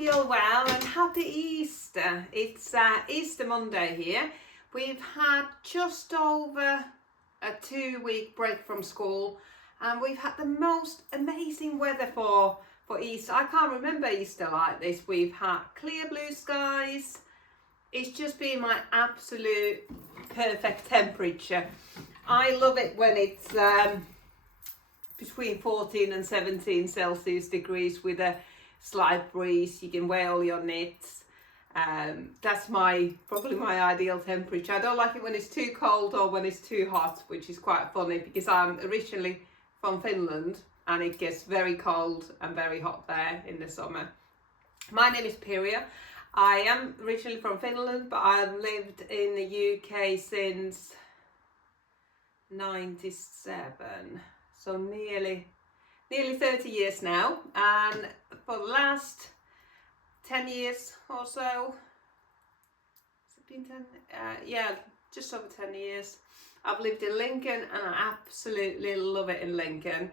you're all well and happy Easter. It's Easter Monday here. We've had just over a 2-week break from school and we've had the most amazing weather for Easter. I can't remember Easter like this. We've had clear blue skies. It's just been my absolute perfect temperature. I love it when it's between 14 and 17 Celsius degrees with a slight breeze. You can wear all your knits. That's probably my ideal temperature. I don't like it when it's too cold or when it's too hot, which is quite funny because I'm originally from Finland and it gets very cold and very hot there in the summer. My name is Pirja. I am originally from Finland, but I've lived in the UK since 97, so nearly 30 years now, and for the last 10 years or so, has it been 10? Yeah, just over 10 years, I've lived in Lincoln and I absolutely love it in Lincoln.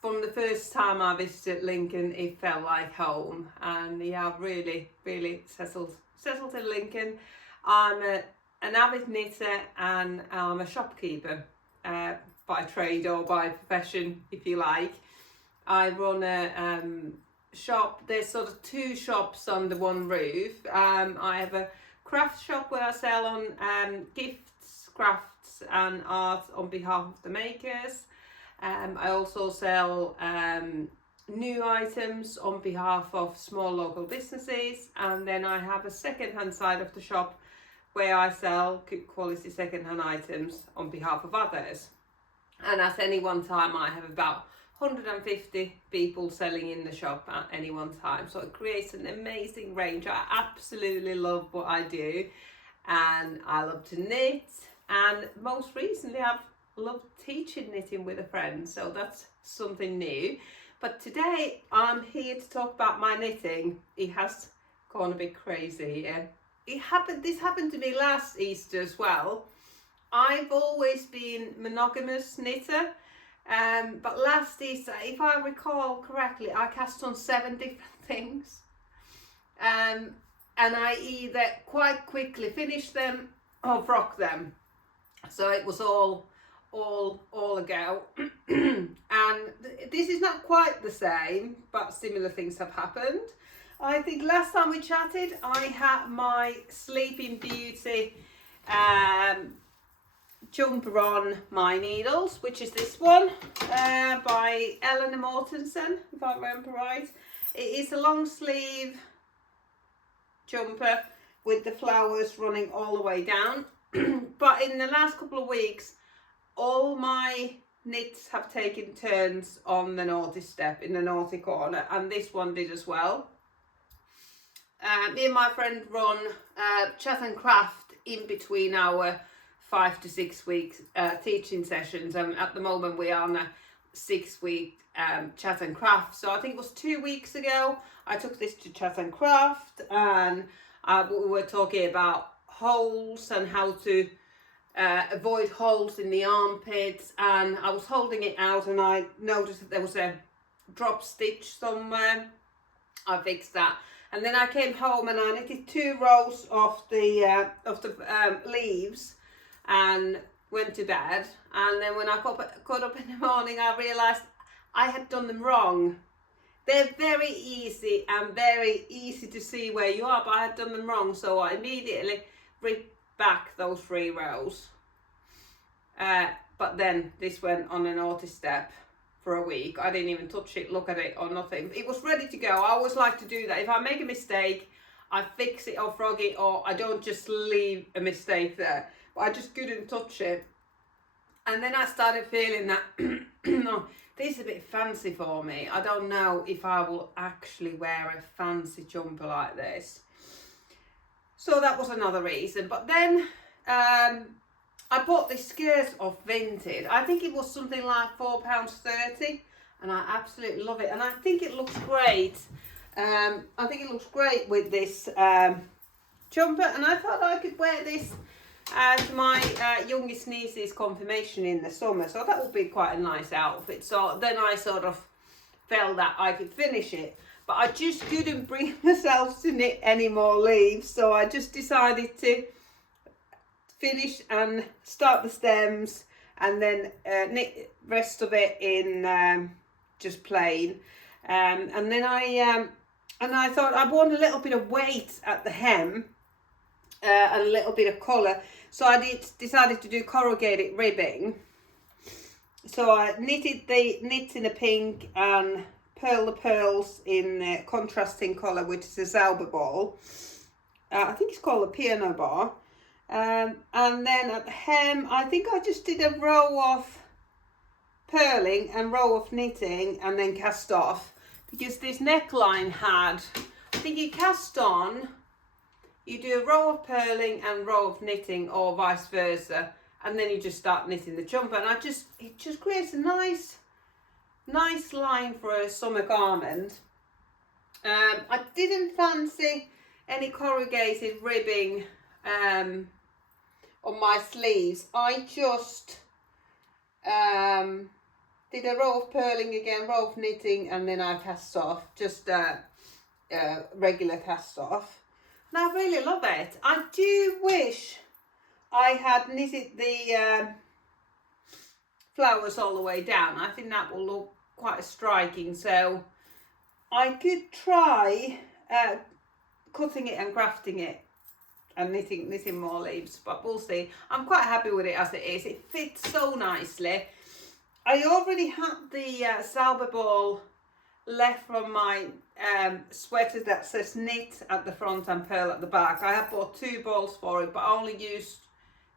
From the first time I visited Lincoln, it felt like home, and yeah, I've really settled in Lincoln. I'm an avid knitter and I'm a shopkeeper by trade or by profession, if you like. I run a shop. There's sort of 2 shops under one roof. I have a craft shop where I sell on gifts, crafts and art on behalf of the makers. I also sell new items on behalf of small local businesses, and then I have a second-hand side of the shop where I sell good quality second-hand items on behalf of others. And at any one time I have about 150 people selling in the shop at any one time, so it creates an amazing range. I absolutely love what I do and I love to knit, and most recently I've loved teaching knitting with a friend, so that's something new. But today I'm here to talk about my knitting. It has gone a bit crazy here. This happened to me last Easter as well. I've always been monogamous knitter, but last Easter, if I recall correctly, I cast on 7 different things, and I either quite quickly finished them or frocked them. So it was all a go. And this is not quite the same, but similar things have happened. I think last time we chatted, I had my Sleeping Beauty jumper on my needles, which is this one by Eleanor Mortensen, if I remember right. It is a long sleeve jumper with the flowers running all the way down. But in the last couple of weeks, all my knits have taken turns on the naughty step, in the naughty corner, and this one did as well. Me and my friend run chat and craft in between our 5 to 6 weeks teaching sessions, and at the moment we are on a 6-week chat and craft. So I think it was 2 weeks ago I took this to chat and craft, and we were talking about holes and how to avoid holes in the armpits, and I was holding it out and I noticed that there was a drop stitch somewhere. I fixed that, and then I came home and I knitted 2 rows of the leaves and went to bed. And then when I got up in the morning, I realised I had done them wrong. They're very easy and very easy to see where you are, but I had done them wrong, so I immediately ripped back those 3 rows. But then this went on a naughty step for a week. I didn't even touch it, look at it or nothing. It was ready to go. I always like to do that. If I make a mistake, I fix it or frog it, or I don't just leave a mistake there. But I just couldn't touch it. And then I started feeling that, no, this is a bit fancy for me. I don't know if I will actually wear a fancy jumper like this. So that was another reason. But then I bought this skirt off Vinted. I think it was something like £4.30, and I absolutely love it. And I think it looks great. I think it looks great with this jumper, and I thought I could wear this as my youngest niece's confirmation in the summer. So that would be quite a nice outfit. So then I sort of felt that I could finish it. but I just couldn't bring myself to knit any more leaves, so I just decided to finish and start the stems and then knit rest of it in just plain. And then I thought I want a little bit of weight at the hem and a little bit of colour, so I decided to do corrugated ribbing. So I knitted the knits in a pink and purl the pearls in contrasting colour, which is a Zauber ball. I think it's called a piano bar. And then at the hem, I think I just did a row of purling and row of knitting and then cast off, because this neckline had, I think you cast on, you do a row of purling and row of knitting, or vice versa, and then you just start knitting the jumper, and it just creates a nice line for a summer garment. I didn't fancy any corrugated ribbing on my sleeves. I just did a row of purling again, row of knitting, and then I cast off, just regular cast off. And I really love it. I do wish I had knitted the flowers all the way down. I think that will look quite striking, so I could try cutting it and grafting it and knitting more leaves, but we'll see. I'm quite happy with it as it is. It fits so nicely. I already had the Zauber ball left from my sweater that says knit at the front and pearl at the back. I have bought 2 balls for it, but I only used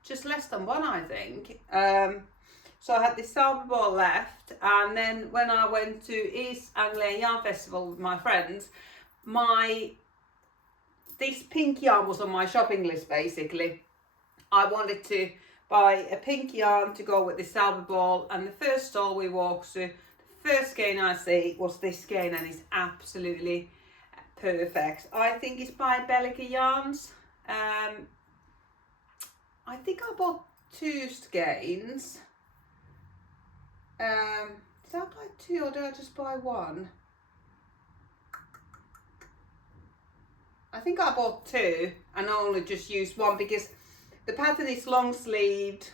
just less than 1, I think. So I had this Zauber ball left, and then when I went to East Anglia Yarn Festival with my friends, this pink yarn was on my shopping list basically. I wanted to buy a pink yarn to go with the Zauber ball, and the first stall we walked to, the first skein I see was this skein, and it's absolutely perfect. I think it's by Bellica Yarns. I think I bought 2 skeins. Did I buy 2 or did I just buy 1? I think I bought 2 and I only just used 1 because the pattern is long sleeved,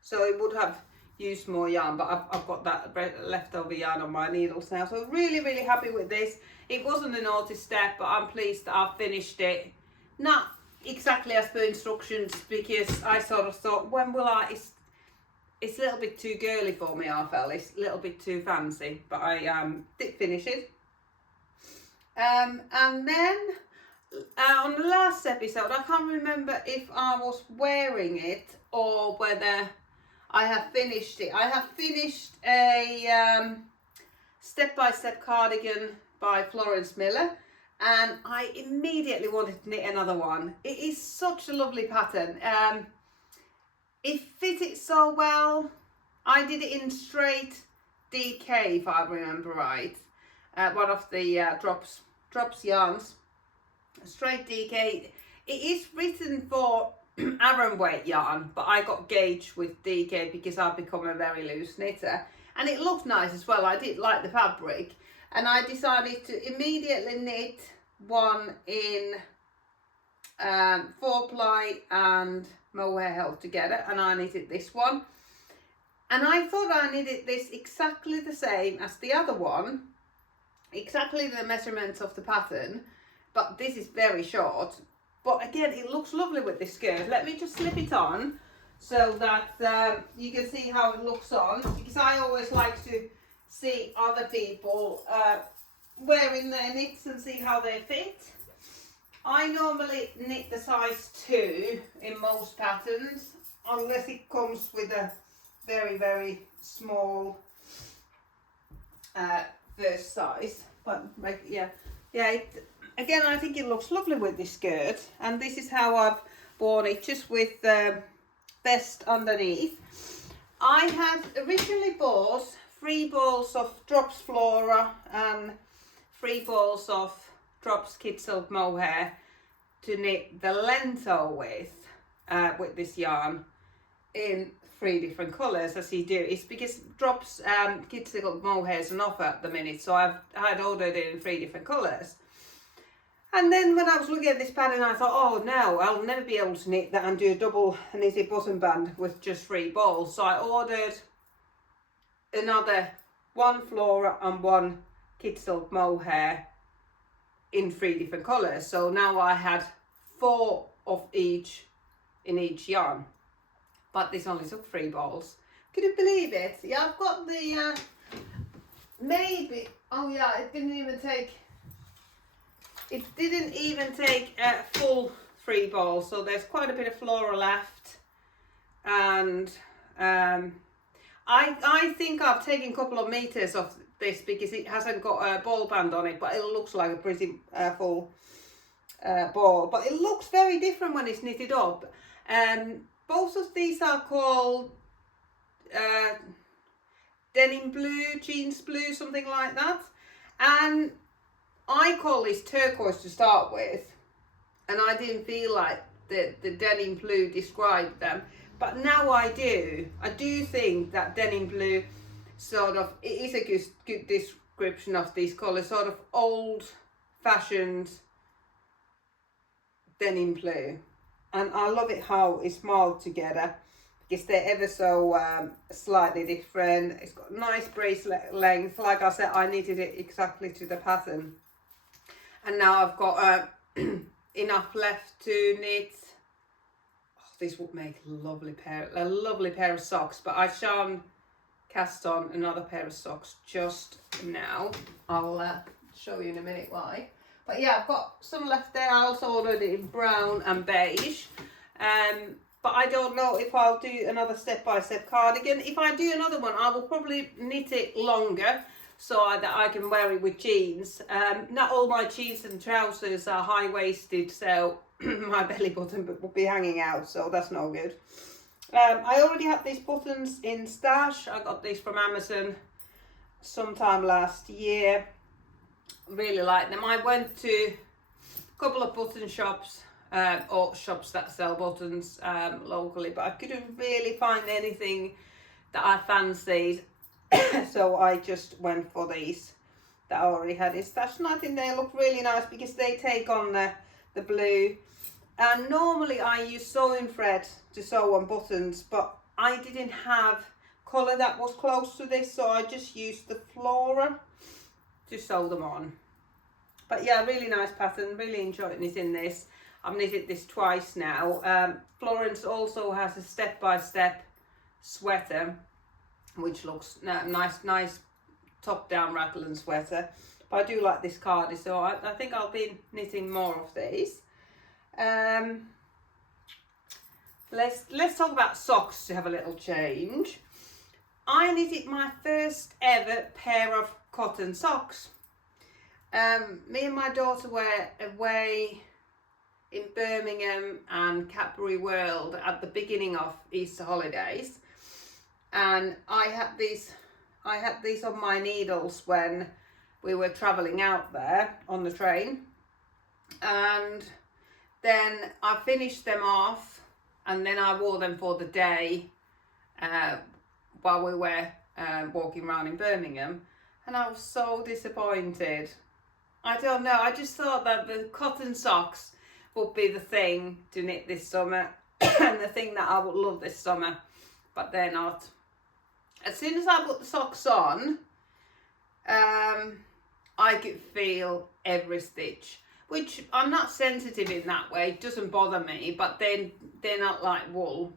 so it would have used more yarn, but I've got that leftover yarn on my needles now, so really happy with this. It wasn't a naughty step, but I'm pleased that I've finished it. Not exactly as per instructions, because I sort of thought, when will I, it's a little bit too girly for me, I felt. It's a little bit too fancy, but I did finish it. And then on the last episode, I can't remember if I was wearing it or whether I have finished it. I have finished a step-by-step cardigan by Florence Miller, and I immediately wanted to knit another one. It is such a lovely pattern. It fitted so well. I did it in straight DK, if I remember right. One of the drops yarns, straight DK. It is written for Aran weight yarn, but I got gauged with DK because I've become a very loose knitter, and it looked nice as well. I did like the fabric, and I decided to immediately knit one in 4-ply and mohair held together, and I knitted this one, and I thought I knitted this exactly the same as the other one, exactly the measurements of the pattern, but this is very short. But again, it looks lovely with this skirt. Let me just slip it on so that you can see how it looks on, because I always like to see other people wearing their knits and see how they fit. I normally knit the size 2 in most patterns, unless it comes with a very small first size. But yeah, again, I think it looks lovely with this skirt, and this is how I've worn it, just with the vest underneath. I had originally bought 3 balls of Drops Flora and 3 balls of Drops Kid Silk Mohair to knit the lentil with this yarn in 3 different colours as you do. It's because Drops Kids Silk Mohair is an offer at the minute, so I had ordered it in 3 different colours. And then when I was looking at this pattern, I thought, oh no, I'll never be able to knit that and do a double knitted button band with just 3 balls. So I ordered another 1 Flora and 1 Kids Silk Mohair in 3 different colours. So now I had 4 of each in each yarn. But this only took 3 balls. Could you believe it? Yeah, I've got the, maybe, oh yeah, it didn't even take a full 3 balls. So there's quite a bit of Flora left. And I think I've taken a couple of meters of this because it hasn't got a ball band on it, but it looks like a pretty full ball. But it looks very different when it's knitted up. Both of these are called denim blue, jeans blue, something like that. And I call this turquoise to start with, and I didn't feel like the denim blue described them. But now I do. I do think that denim blue sort of, it is a good description of these colours, sort of old-fashioned denim blue. And I love it how it's marked together because they're ever so slightly different. It's got nice bracelet length. Like I said, I knitted it exactly to the pattern. And now I've got enough left to knit. Oh, this would make a lovely pair of socks. But I shan't cast on another pair of socks just now. I'll show you in a minute why. But yeah, I've got some left there. I also ordered it in brown and beige. But I don't know if I'll do another step-by-step cardigan. If I do another one, I will probably knit it longer so that I can wear it with jeans. Not all my jeans and trousers are high-waisted, so my belly button will be hanging out, so that's no good. I already had these buttons in stash. I got these from Amazon sometime last year. Really like them. I went to a couple of button shops or shops that sell buttons locally, but I couldn't really find anything that I fancied. So I just went for these that I already had in stash, and I think they look really nice because they take on the blue. And normally I use sewing thread to sew on buttons, but I didn't have colour that was close to this, so I just used the Flora to sew them on. But yeah, really nice pattern, really enjoyed knitting this. I've knitted this twice now. Florence also has a step-by-step sweater, which looks nice top-down raglan sweater. But I do like this Cardi, so I think I'll be knitting more of these. Let's talk about socks to have a little change. I knitted my first ever pair of cotton socks. Me and my daughter were away in Birmingham and Cadbury World at the beginning of Easter holidays, and I had these on my needles when we were travelling out there on the train, and then I finished them off, and then I wore them for the day while we were walking around in Birmingham, and I was so disappointed. I don't know, I just thought that the cotton socks would be the thing to knit this summer and the thing that I would love this summer, but they're not. As soon as I put the socks on, I could feel every stitch, which I'm not sensitive in that way, it doesn't bother me, but then they're not like wool,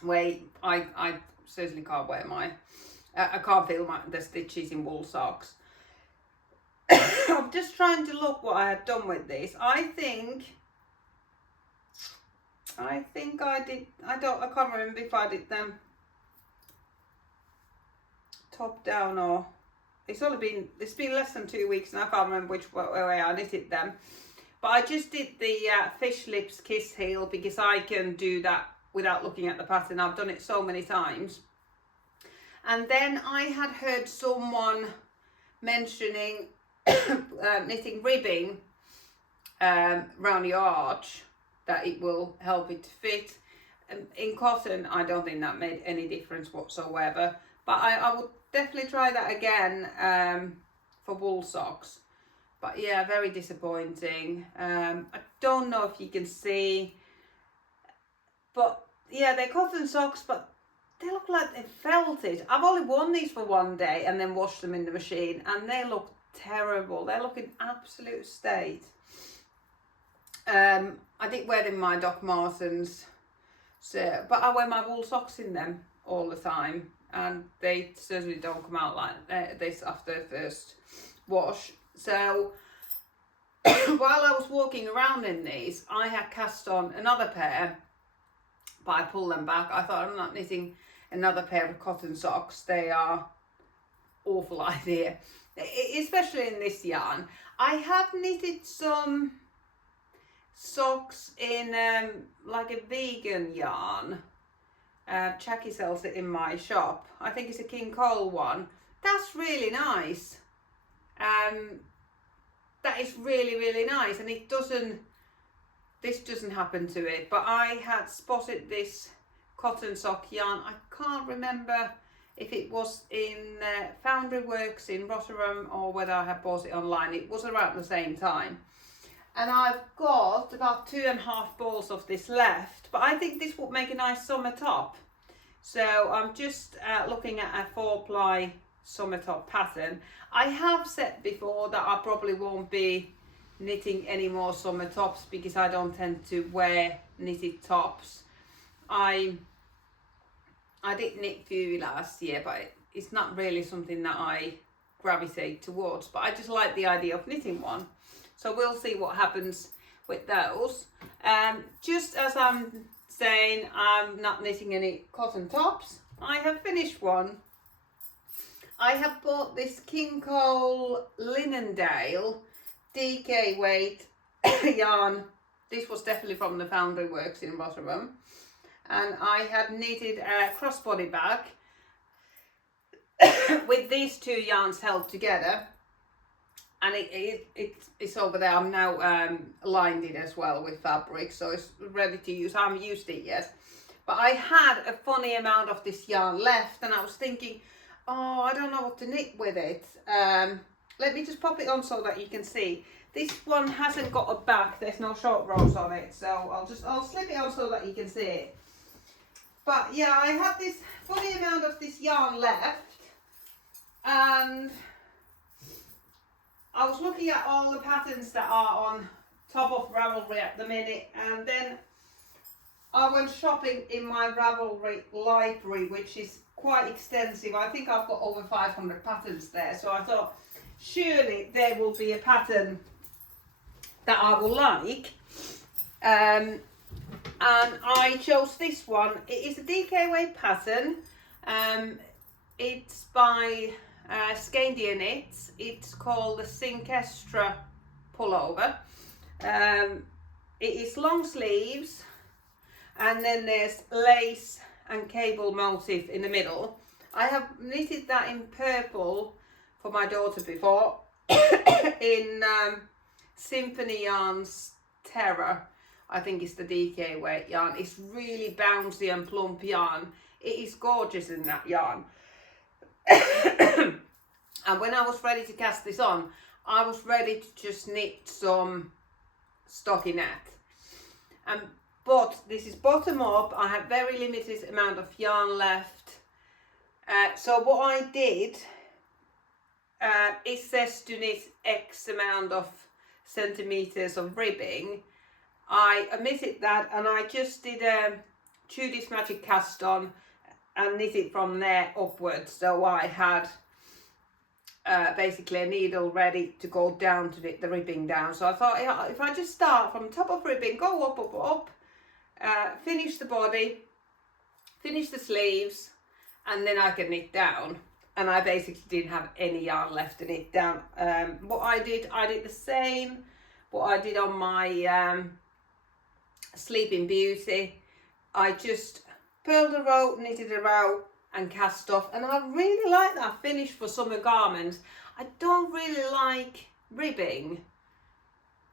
where I certainly can't wear I can't feel the stitches in wool socks. I'm just trying to look what I had done with this. I think I did, I can't remember if I did them top down or, it's been less than 2 weeks and I can't remember which way I knitted them. But I just did the fish lips kiss heel because I can do that without looking at the pattern. I've done it so many times. And then I had heard someone mentioning knitting ribbing around the arch, that it will help it to fit. in cotton, I don't think that made any difference whatsoever. But I would definitely try that again for wool socks. But yeah, very disappointing. I don't know if you can see, but yeah, they're cotton socks, but they look like they felted. I've only worn these for one day and then washed them in the machine, and they look terrible. They look in absolute state. I did wear them in my Doc Martens, so, but I wear my wool socks in them all the time, and they certainly don't come out like this after the first wash. So while I was walking around in these, I had cast on another pair, but I pulled them back. I thought, I'm not knitting another pair of cotton socks. They are awful idea, especially in this yarn. I have knitted some socks in like a vegan yarn. Jackie sells it in my shop. I think it's a King Cole one. That's really nice. That is really, really nice, and this doesn't happen to it, but I had spotted this cotton sock yarn. I can't remember if it was in Foundry Works in Rotterdam or whether I had bought it online. It was around the same time. And I've got about 2.5 balls of this left, but I think this would make a nice summer top. So I'm just looking at a 4-ply summer top pattern. I have said before that I probably won't be knitting any more summer tops because I don't tend to wear knitted tops. I did knit few last year, but it's not really something that I gravitate towards, but I just like the idea of knitting one. So we'll see what happens with those. Just as I'm saying I'm not knitting any cotton tops, I have finished one. I have bought this King Cole Linendale DK weight yarn. This was definitely from the Foundry Works in Rotterdam. And I had knitted a crossbody bag with these two yarns held together. And it's over there. I'm now lined it as well with fabric, so it's ready to use. I haven't used it yet. But I had a funny amount of this yarn left, and I was thinking, oh, I don't know what to knit with it. Let me just pop it on so that you can see. This one hasn't got a back. There's no short rows on it, so I'll slip it on so that you can see it. But yeah, I have this funny amount of this yarn left, and I was looking at all the patterns that are on top of Ravelry at the minute, and then I went shopping in my Ravelry library, which is quite extensive. I think I've got over 500 patterns there, so I thought surely there will be a pattern that I will like, and I chose this one. It is a DK weight pattern. It's by Scandia Knits. It's called the Sinkeestra pullover. It is long sleeves, and then there's lace and cable motif in the middle. I have knitted that in purple for my daughter before in Symphony Yarns Terror. I think it's the DK weight yarn. It's really bouncy and plump yarn. It is gorgeous in that yarn. And when I was ready to cast this on, I was ready to just knit some stockinette. But this is bottom up. I have very limited amount of yarn left. So what I did, it says to knit X amount of centimeters of ribbing. I omitted that, and I just did a Judy's Magic cast on and knit it from there upwards. So I had basically a needle ready to go down to knit the ribbing down. So I thought if I just start from top of ribbing, go up, up, up, finish the body, finish the sleeves, and then I can knit down. And I basically didn't have any yarn left to knit down. What I did the same what I did on my Sleeping Beauty. I just purled a row, knitted a row, and cast off, and I really like that finish for summer garments. I don't really like ribbing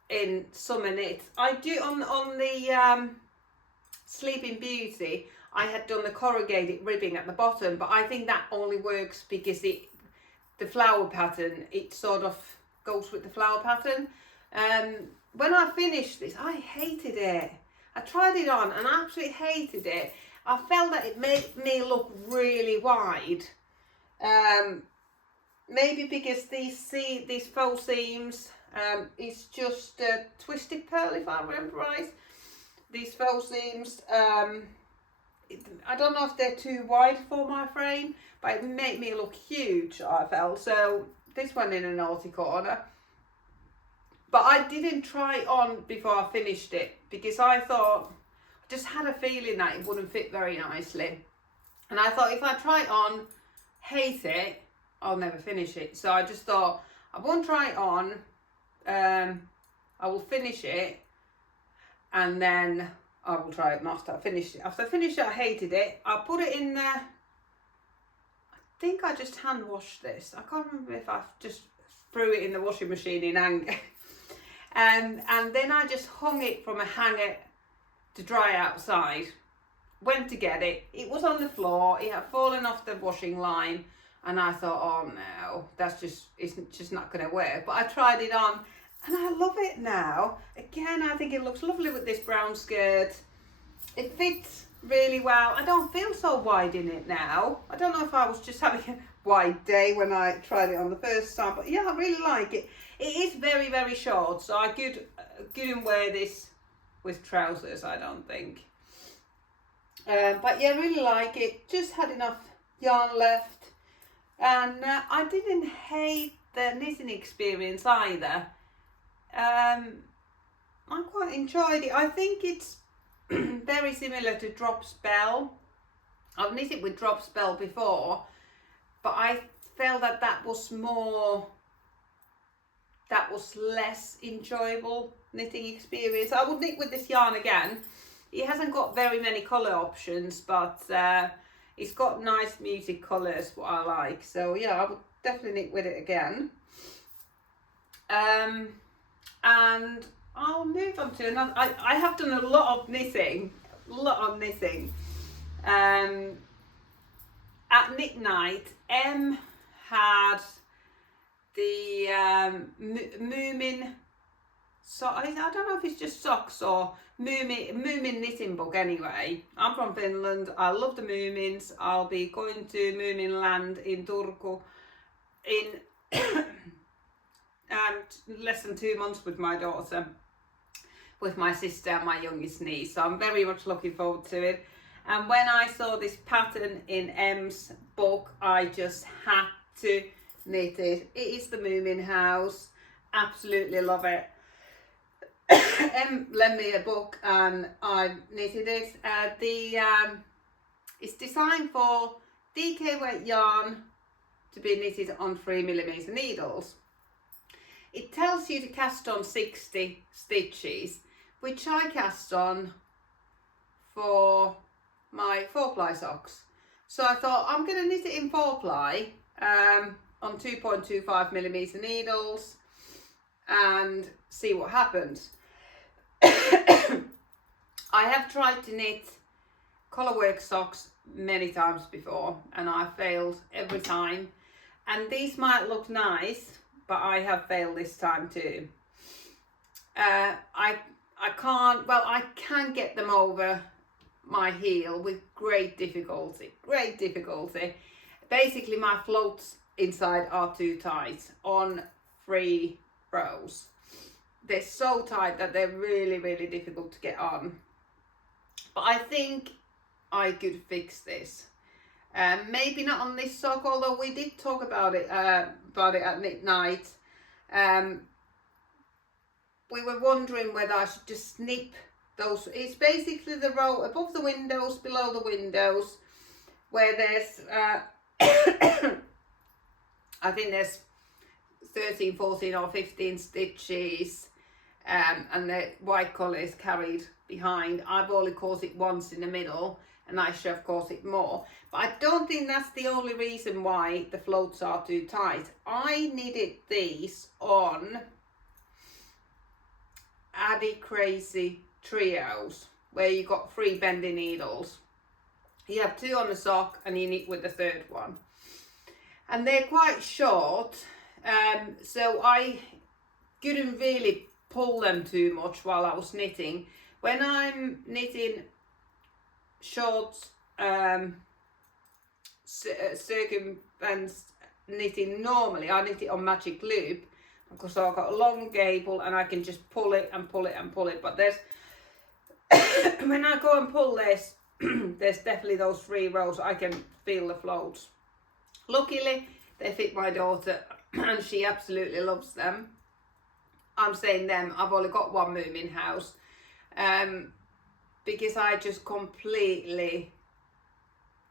in summer knits. I do on the Sleeping Beauty, I had done the corrugated ribbing at the bottom, but I think that only works because the flower pattern, it sort of goes with the flower pattern. When I finished this, I hated it. I tried it on and I absolutely hated it. I felt that it made me look really wide. Maybe because these faux seams, it's just twisted pearl, if I remember right. These faux seams, I don't know if they're too wide for my frame, but it made me look huge, I felt. So this went in a naughty corner. But I didn't try it on before I finished it because I thought, I just had a feeling that it wouldn't fit very nicely. And I thought if I try it on, hate it, I'll never finish it. So I just thought, I won't try it on, I will finish it, and then I will try it after I finish it. After I finished it, I hated it. I put it in there. I think I just hand washed this. I can't remember if I just threw it in the washing machine in anger. And then I just hung it from a hanger to dry outside. Went to get it. It was on the floor. It had fallen off the washing line. And I thought, oh no, it's just not going to work. But I tried it on and I love it now. Again, I think it looks lovely with this brown skirt. It fits really well. I don't feel so wide in it now. I don't know if I was just having a wide day when I tried it on the first time. But yeah, I really like it. It is very, very short. So I couldn't wear this with trousers, I don't think. But yeah, I really like it. Just had enough yarn left. And I didn't hate the knitting experience either. I quite enjoyed it. I think it's very similar to Drop Spell. I've knitted with Drop Spell before, but I felt that was less enjoyable knitting experience. I would knit with this yarn again. It hasn't got very many colour options, but it's got nice muted colours, what I like. So yeah, I would definitely knit with it again. And I'll move on to another. I have done a lot of knitting. At Knit Night, Em had the Moomin. So I don't know if it's just socks or Moomin knitting book anyway. I'm from Finland. I love the Moomins. I'll be going to Moomin land in Turku in less than 2 months with my daughter, with my sister and my youngest niece. So I'm very much looking forward to it. And when I saw this pattern in Em's book, I just had to knit it. It is the Moomin house. Absolutely love it. Em lent me a book and I knitted it. It's designed for DK weight yarn to be knitted on 3mm needles. It tells you to cast on 60 stitches, which I cast on for my 4-ply socks. So I thought I'm going to knit it in 4-ply on 2.25mm needles and see what happens. I have tried to knit collarwork socks many times before and I failed every time, and these might look nice, but I have failed this time too. I can get them over my heel with great difficulty. Basically my floats inside are too tight on 3 rows. They're so tight that they're really, really difficult to get on. But I think I could fix this. Maybe not on this sock, although we did talk about it at Knit Night. We were wondering whether I should just snip those. It's basically the row above the windows, below the windows, where there's I think there's 13, 14 or 15 stitches, and the white colour is carried behind. I've only caught it once in the middle and I should have caught it more, but I don't think that's the only reason why the floats are too tight. I knitted these on Addy Crazy Trios. where you got 3 bendy needles. You have 2 on the sock and you knit with the 3rd one. And they're quite short, so I couldn't really pull them too much while I was knitting. When I'm knitting short circumference knitting normally, I knit it on magic loop because I've got a long gable and I can just pull it and pull it and pull it. But there's when I go and pull this, there's definitely those 3 rows. I can feel the floats. Luckily, they fit my daughter and she absolutely loves them. I'm saying them, I've only got one Moomin house, because I just completely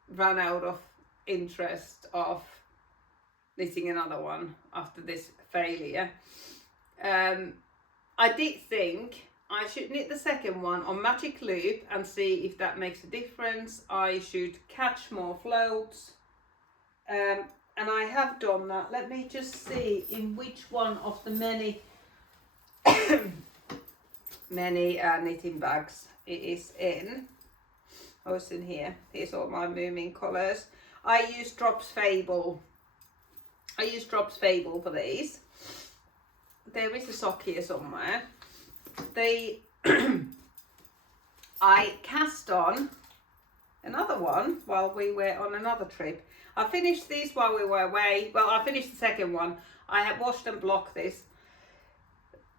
ran out of interest of knitting another one after this failure. I did think I should knit the 2nd one on magic loop and see if that makes a difference. I should catch more floats, and I have done that. Let me just see in which one of the many knitting bags it is in. Oh, it's in here. Here's all my Moomin colours. I use Drops Fable for these. There is a sock here somewhere. I cast on another one while we were on another trip. I finished these while we were away. Well, I finished the 2nd one. I have washed and blocked this.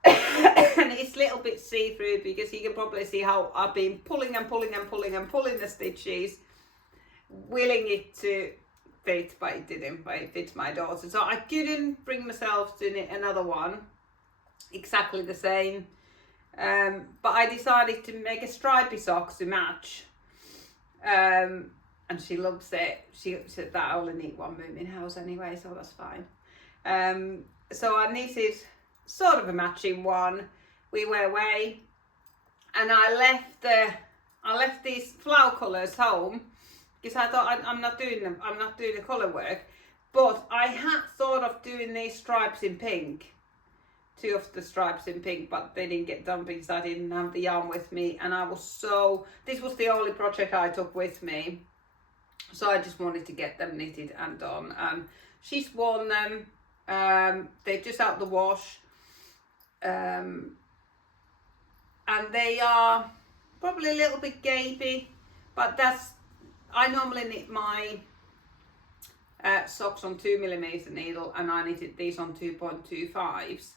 And it's a little bit see-through because you can probably see how I've been pulling and pulling and pulling and pulling the stitches, willing it to fit, but it didn't. But it fits my daughter, so I couldn't bring myself to knit another one exactly the same. But I decided to make a stripy sock to match, and she loves it. She said that I only need one Moomin house anyway, so that's fine. So I knitted sort of a matching one. We were away, and I left these flower colours home because I thought I'm not doing them. I'm not doing the colour work, but I had thought of doing these stripes in pink. 2 of the stripes in pink, but they didn't get done because I didn't have the yarn with me, and this was the only project I took with me, so I just wanted to get them knitted and done. And she's worn them. They're just out the wash, and they are probably a little bit gapey, but I normally knit my socks on 2mm needle, and I knitted these on 2.25s.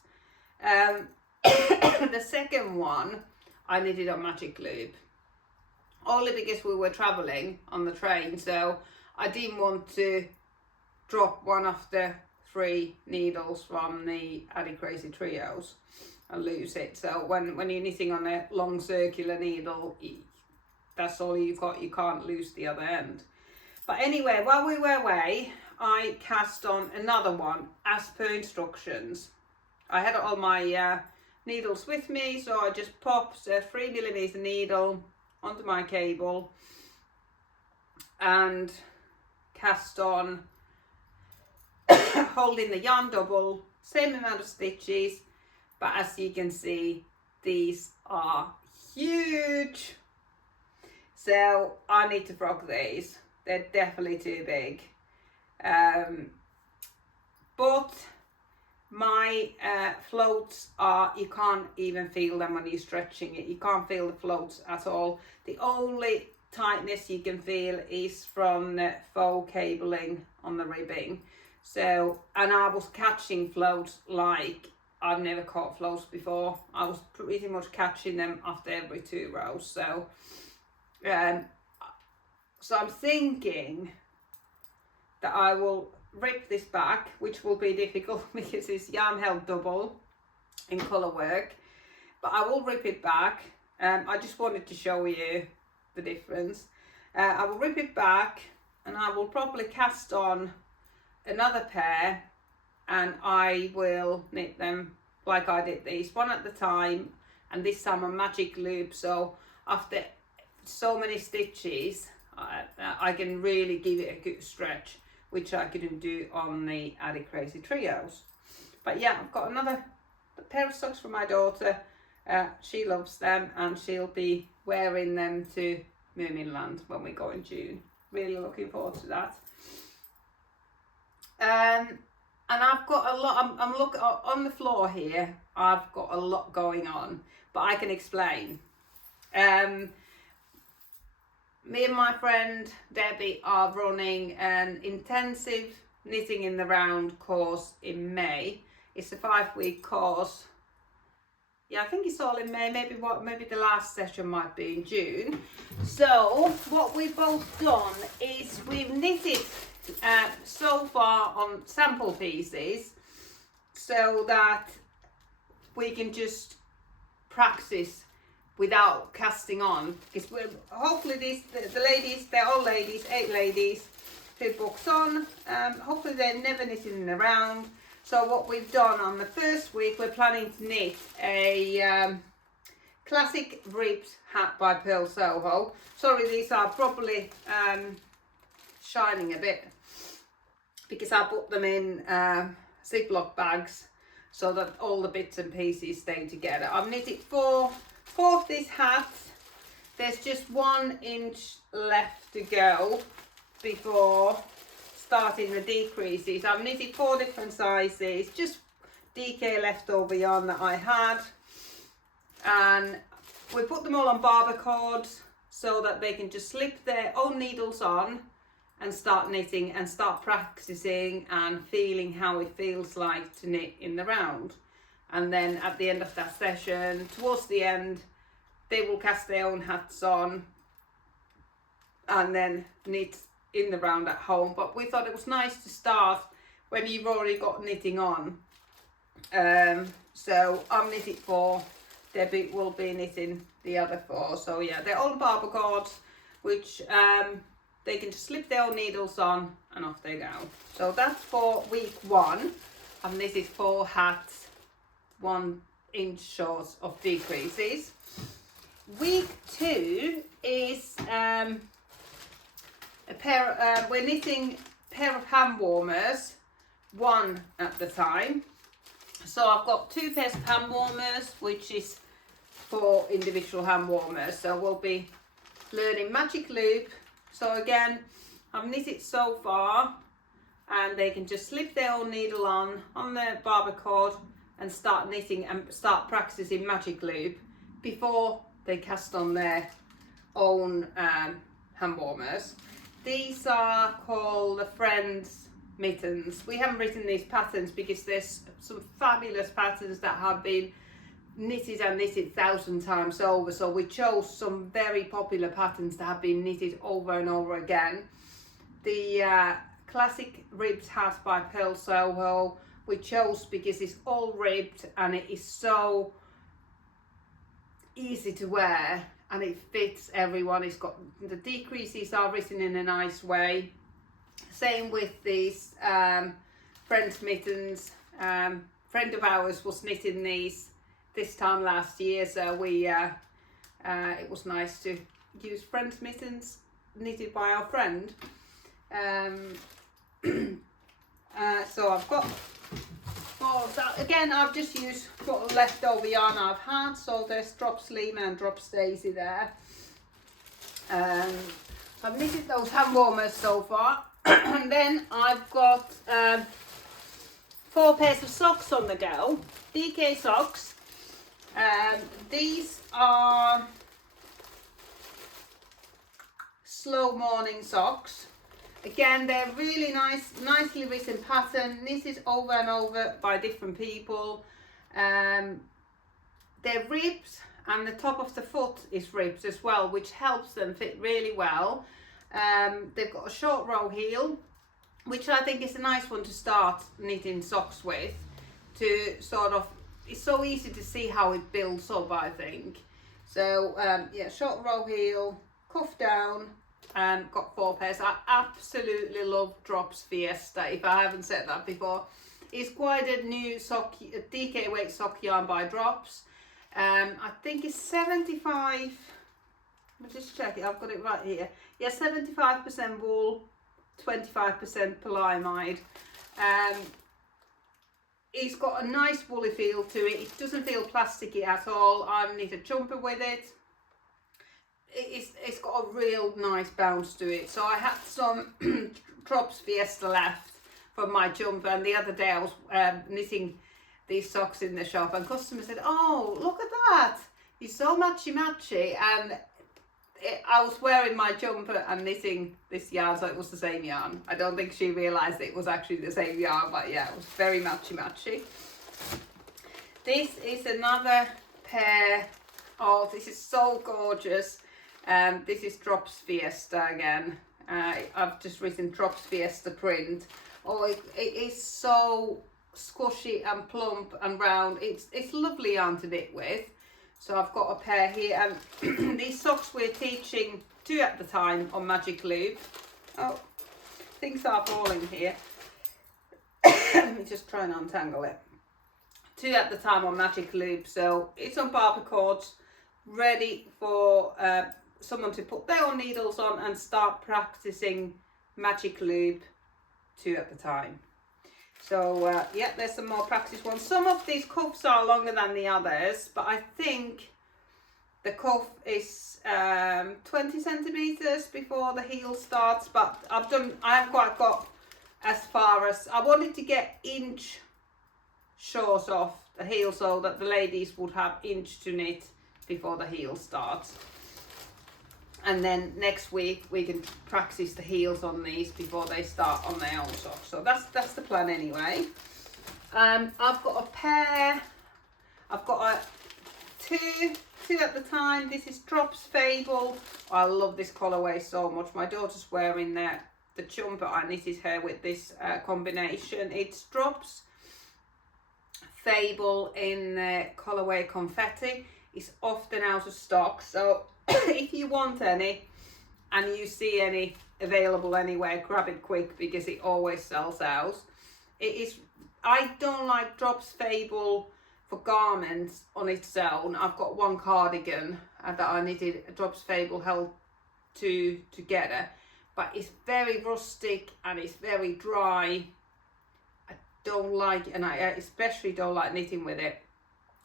The 2nd one I knitted on magic loop, only because we were traveling on the train, so I didn't want to drop one of the 3 needles from the Addy Crazy Trios and lose it. So when you're knitting on a long circular needle, that's all you got. You can't lose the other end. But anyway, while we were away, I cast on another one as per instructions. I had all my needles with me, so I just popped a 3mm needle onto my cable and cast on, holding the yarn double, same amount of stitches, but as you can see, these are huge. So I need to frog these. They're definitely too big. But my floats are, you can't even feel them when you're stretching it. You can't feel the floats at all. The only tightness you can feel is from the faux cabling on the ribbing. So, and I was catching floats like I've never caught floats before. I was pretty much catching them after every 2 rows. So, so I'm thinking that I will rip this back, which will be difficult because it's yarn held double in colour work, but I will rip it back. I just wanted to show you the difference. I will rip it back and I will probably cast on another pair, and I will knit them like I did these, one at the time, and this time a magic loop, so after so many stitches I can really give it a good stretch, which I couldn't do on the Addy Crazy Trios. But yeah, I've got another pair of socks for my daughter, She loves them, and she'll be wearing them to Moomin Land when we go in June. Really looking forward to that. And I've got a lot, I'm looking on the floor here, I've got a lot going on, but I can explain. Me and my friend Debbie are running an intensive knitting in the round course in May. It's a 5-week course. Yeah, I think it's all in May. Maybe the last session might be in June. So what we've both done is we've knitted so far on sample pieces, so that we can just practice without casting on, because hopefully the ladies, they're all ladies, 8 ladies who books on, hopefully they're never knitting in the round. So what we've done on the first week, we're planning to knit a classic ribbed hat by Pearl Soho. Sorry, these are probably shining a bit because I put them in Ziploc bags so that all the bits and pieces stay together. I've knitted four of these hats. There's just 1 inch left to go before starting the decreases. I've knitted 4 different sizes, just DK leftover yarn that I had, and we put them all on barber cords so that they can just slip their own needles on and start knitting and start practicing and feeling how it feels like to knit in the round. And then at the end of that session, towards the end, they will cast their own hats on and then knit in the round at home. But we thought it was nice to start when you've already got knitting on. So I've knitted 4. Debbie will be knitting the other 4. So yeah, they're all barber cords, which they can just slip their own needles on and off they go. So that's for week 1. I've knitted 4 hats, 1 inch short of decreases. Week 2 is a pair. We're knitting a pair of hand warmers, 1 at the time. So I've got 2 pairs of hand warmers, which is 4 individual hand warmers. So we'll be learning magic loop. So again, I've knitted so far, and they can just slip their own needle on the barber cord and start knitting and start practicing magic loop before they cast on their own hand warmers. These are called the Friends mittens. We haven't written these patterns because there's some fabulous patterns that have been knitted and knitted 1,000 times over, so we chose some very popular patterns that have been knitted over and over again. The classic ribbed hat by Pearl Soho we chose because it's all ribbed and it is so easy to wear and it fits everyone. It's got the decreases are written in a nice way. Same with these Friends mittens. Friend of ours was knitting these this time last year, so we it was nice to use Friends mittens knitted by our friend. So I've got that. Again, I've just used what leftover yarn I've had, so there's drop sleeve and drop Daisy there. I've knitted those hand warmers so far. And then I've got 4 pairs of socks on the go, DK socks. These are slow morning socks. Again, they're really nicely written pattern. This is over and over by different people. They're ribbed and the top of the foot is ribbed as well, which helps them fit really well. They've got a short row heel, which I think is a nice one to start knitting socks with, to sort of, it's so easy to see how it builds up, I think. So yeah, short row heel, cuff down, got 4 pairs. I absolutely love Drops Fiesta, if I haven't said that before. It's quite a new sock, a DK weight sock yarn by Drops. I think it's 75, let me just check it, I've got it right here. Yeah, 75% wool, 25% polyamide. it's got a nice woolly feel to it. It doesn't feel plasticky at all. I knit a jumper with it. It's got a real nice bounce to it. So I had some Drops Fiesta left from my jumper, and the other day I was knitting these socks in the shop, and customers said, "Oh, look at that! It's so matchy," and I was wearing my jumper and knitting this yarn, so it was the same yarn. I don't think she realised it was actually the same yarn, but yeah, it was very matchy. This is another pair. Oh, this is so gorgeous. This is Drops Fiesta again. I've just written Drops Fiesta print. Oh, it is so squishy and plump and round. It's lovely yarn to knit with. So I've got a pair here, and these socks we're teaching 2 at the time on Magic Loop. Oh, things are falling here. Let me just try and untangle it. 2 at the time on Magic Loop, so it's on barber cords, ready for someone to put their own needles on and start practicing Magic Loop 2 at the time. So yeah, there's some more practice ones. Some of these cuffs are longer than the others, but I think the cuff is 20 centimeters before the heel starts. But I haven't quite got as far as I wanted to get inch short off the heel, so that the ladies would have inch to knit before the heel starts. And then next week we can practice the heels on these before they start on their own socks. So that's the plan anyway. I've got a pair. I've got a two at the time. This is Drops Fable. I love this colourway so much. My daughter's wearing the jumper. I knitted her with this combination. It's Drops Fable in the colourway Confetti. It's often out of stock, so if you want any and you see any available anywhere, grab it quick because it always sells out. I don't like Drops Fable for garments on its own. I've got one cardigan that I knitted Drops Fable held together, but it's very rustic and it's very dry. I don't like, and I especially don't like knitting with it.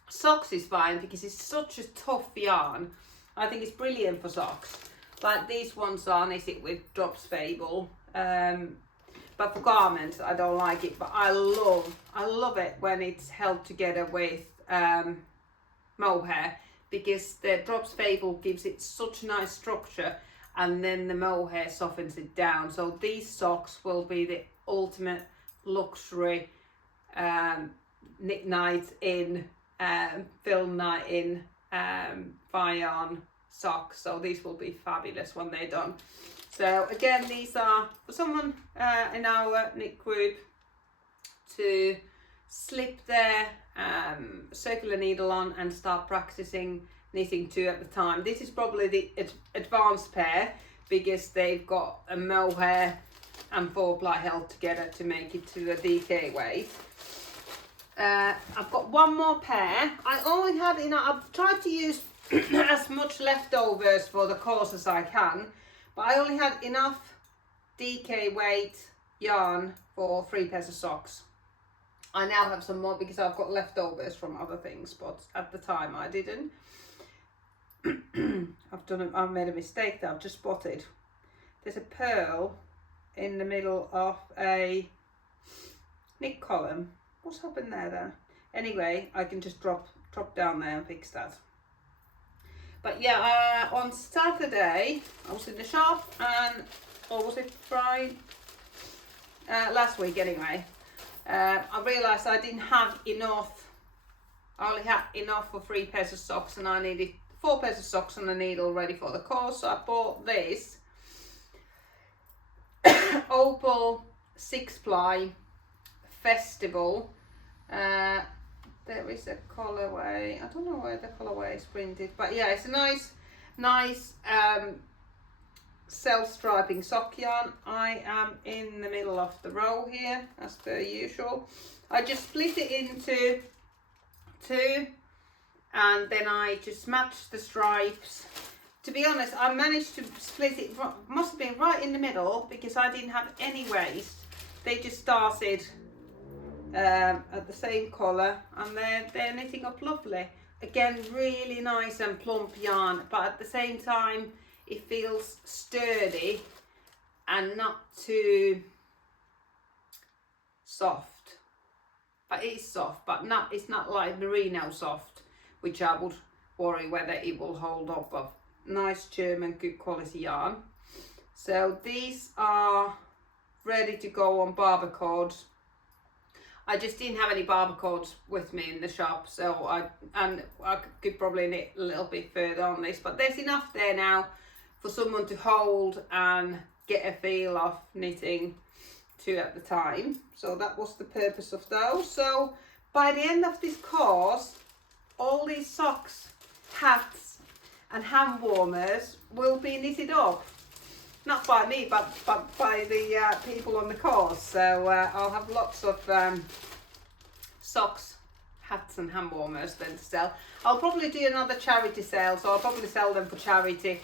Socks is fine because it's such a tough yarn. I think it's brilliant for socks. Like these ones are knitted with Drops Fable. But for garments, I don't like it. But I love it when it's held together with mohair, because the Drops Fable gives it such a nice structure, and then the mohair softens it down. So these socks will be the ultimate luxury knit night in, film night in, yarn socks. So these will be fabulous when they're done. So again, these are for someone in our knit group to slip their circular needle on and start practicing knitting 2 at the time. This is probably the advanced pair because they've got a mohair and 4-ply held together to make it to the DK weight. I've got one more pair. I only had I've tried to use as much leftovers for the course as I can, but I only had enough DK weight yarn for 3 pairs of socks. I now have some more because I've got leftovers from other things, but at the time I didn't. I've made a mistake that I've just spotted. There's a pearl in the middle of a knit column. What's happened there then? Anyway, I can just drop down there and fix that. But yeah, on Saturday I was in the shop, and or was it Friday? Last week anyway. I realised I didn't have enough. I only had enough for 3 pairs of socks, and I needed 4 pairs of socks and a needle ready for the course. So I bought this Opal 6-ply Festival. There is a colourway. I don't know where the colourway is printed, but yeah, it's a nice self-striping sock yarn. I am in the middle of the row here, as per usual. I just split it into 2, and then I just matched the stripes. To be honest, I managed to split it, must have been right in the middle, because I didn't have any waste. They just started at the same colour, and they're knitting up lovely. Again, really nice and plump yarn, but at the same time it feels sturdy and not too soft. But it is soft, but it's not like merino soft, which I would worry whether it will hold up. Of nice German good quality yarn. So these are ready to go on barber cords. I just didn't have any barber cords with me in the shop, so I could probably knit a little bit further on this, but there's enough there now for someone to hold and get a feel of knitting two at the time. So that was the purpose of those. So by the end of this course, all these socks, hats and hand warmers will be knitted up. Not by me, but by the people on the course. So I'll have lots of socks, hats and hand warmers then to sell. I'll probably do another charity sale, so I'll probably sell them for charity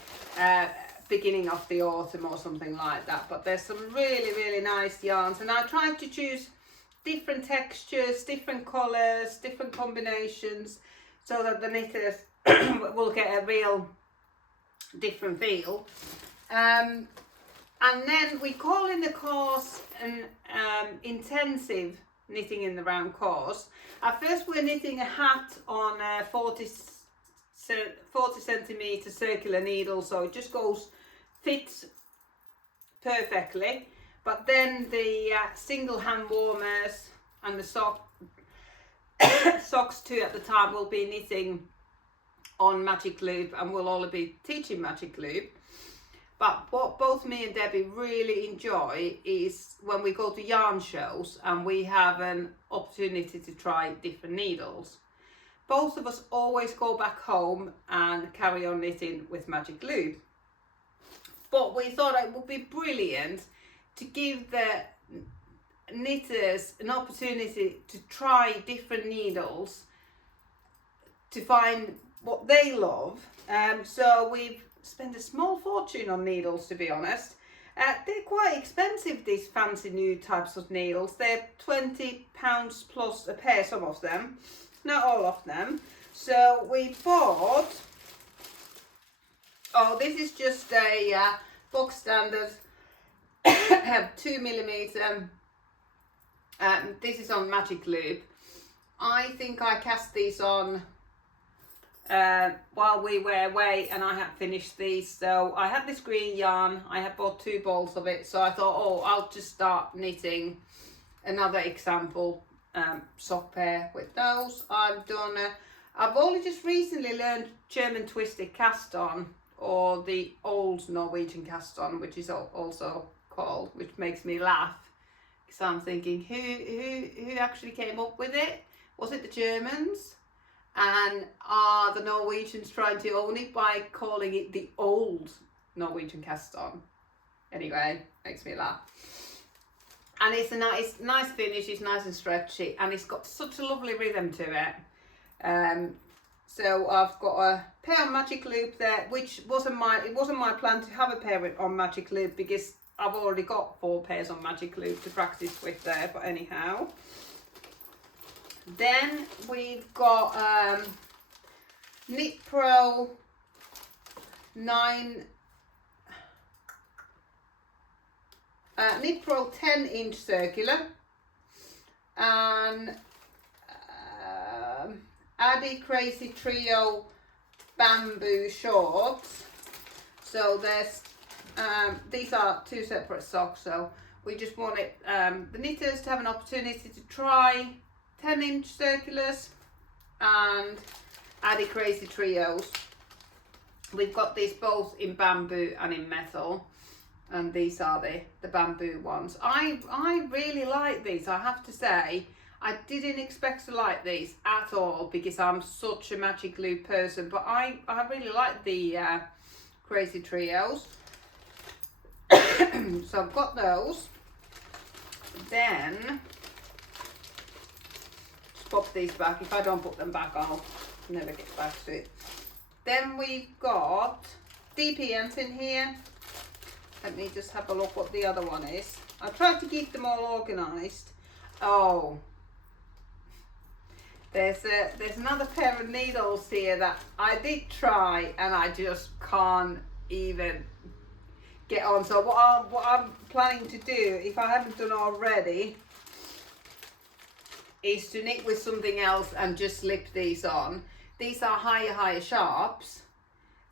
beginning of the autumn or something like that. But there's some really nice yarns, and I tried to choose different textures, different colours, different combinations, so that the knitters will get a real different feel. And then we call in the course an intensive knitting in the round course. At first we're knitting a hat on a 40 centimetre circular needle, so it just fits perfectly. But then the single hand warmers and the socks too at the time will be knitting on magic loop, and we'll all be teaching magic loop. But what both me and Debbie really enjoy is when we go to yarn shows and we have an opportunity to try different needles. Both of us always go back home and carry on knitting with magic loop. But we thought it would be brilliant to give the knitters an opportunity to try different needles to find what they love. So we've spent a small fortune on needles, to be honest. They're quite expensive, these fancy new types of needles. They're £20 plus a pair, some of them, not all of them. So we bought, this is just a box standard 2mm. This is on magic loop. I think I cast these on while we were away, and I had finished these. So I had this green yarn, I had bought 2 balls of it, so I thought, I'll just start knitting another example sock pair with those. I've only just recently learned German twisted cast on, or the old Norwegian cast on, which is also called, which makes me laugh, because I'm thinking, who actually came up with it? Was it the Germans? And are the Norwegians trying to own it by calling it the old Norwegian cast on? Anyway, makes me laugh. And it's a nice finish, it's nice and stretchy, and it's got such a lovely rhythm to it. So I've got a pair on magic loop there, which wasn't my plan to have a pair on magic loop, because I've already got 4 pairs on magic loop to practice with there, but anyhow. Then we've got Knit Pro 10 inch circular, and Addy Crazy Trio bamboo shorts. So there's these are 2 separate socks, so we just wanted the knitters to have an opportunity to try 10 inch circulars and Addy Crazy Trios. We've got these both in bamboo and in metal, and these are the bamboo ones. I really like these, I have to say. I didn't expect to like these at all, because I'm such a magic loop person, but I really like the Crazy Trios. So I've got those. Then pop these back. If I don't put them back, I'll never get back to it. Then we've got DPNs in here. Let me just have a look what the other one is. I tried to keep them all organised. Oh, There's another pair of needles here that I did try and I just can't even get on. So what I'm planning to do, if I haven't done already, is to knit with something else and just slip these on. These are higher sharps.